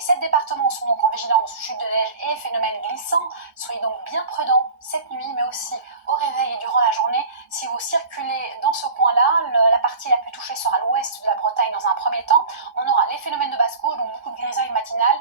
7 départements sont donc en vigilance chute de neige et phénomènes glissants. Soyez donc bien prudents cette nuit, mais aussi au réveil et durant la journée. Si vous circulez dans ce coin-là, la partie la plus touchée sera l'ouest de la Bretagne dans un premier temps. On aura les phénomènes de basse-couche, donc beaucoup de grisailles matinales,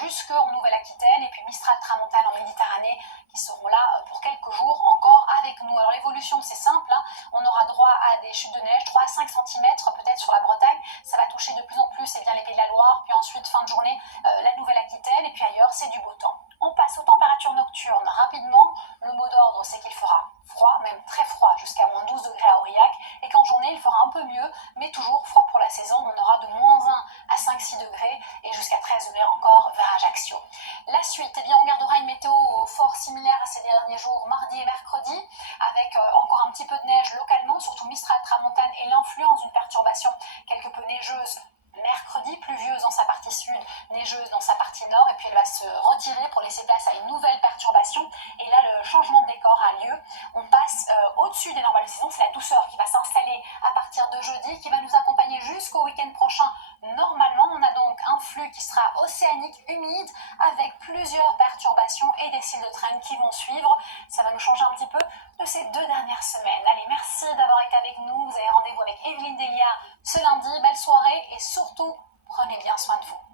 jusqu'en Nouvelle-Aquitaine, et puis Mistral tramontane en Méditerranée, qui seront là pour quelques jours encore avec nous. Alors l'évolution, c'est simple, hein. On aura droit à des chutes de neige, 3 à 5 cm peut-être sur la Bretagne. Ça va toucher de plus en plus les Pays de la Loire, puis ensuite fin de journée la Nouvelle-Aquitaine, et puis ailleurs c'est du beau temps. On passe aux températures nocturnes rapidement. Le mot d'ordre, c'est qu'il fera froid, même très froid, jusqu'à moins 12 degrés à Aurillac, et qu'en journée il fera un peu mieux, mais toujours froid pour la saison. On aura de moins 1 à 5-6 degrés et jusqu'à 13 degrés encore vers Ajaccio. La suite, eh bien, on gardera une météo fort similaire à ces derniers jours, mardi et mercredi, avec encore un petit peu de neige localement, surtout Mistral tramontane et l'influence d'une perturbation quelque peu neigeuse mercredi, pluvieuse dans sa partie sud, neigeuse dans sa partie nord, et puis elle va se retirer pour laisser place à une nouvelle perturbation, et là le changement de décor a lieu. On passe au-dessus des normales de saison, c'est la douceur qui va s'installer à partir de jeudi, qui va nous accompagner jusqu'au week-end prochain. Normalement, on a donc un flux qui sera océanique, humide, avec plusieurs perturbations et des cils de traîne qui vont suivre. Ça va nous changer un petit peu de ces 2 dernières semaines. Allez, merci d'avoir été avec nous. Vous avez rendez-vous avec Evelyne Delia ce lundi. Belle soirée et surtout, prenez bien soin de vous.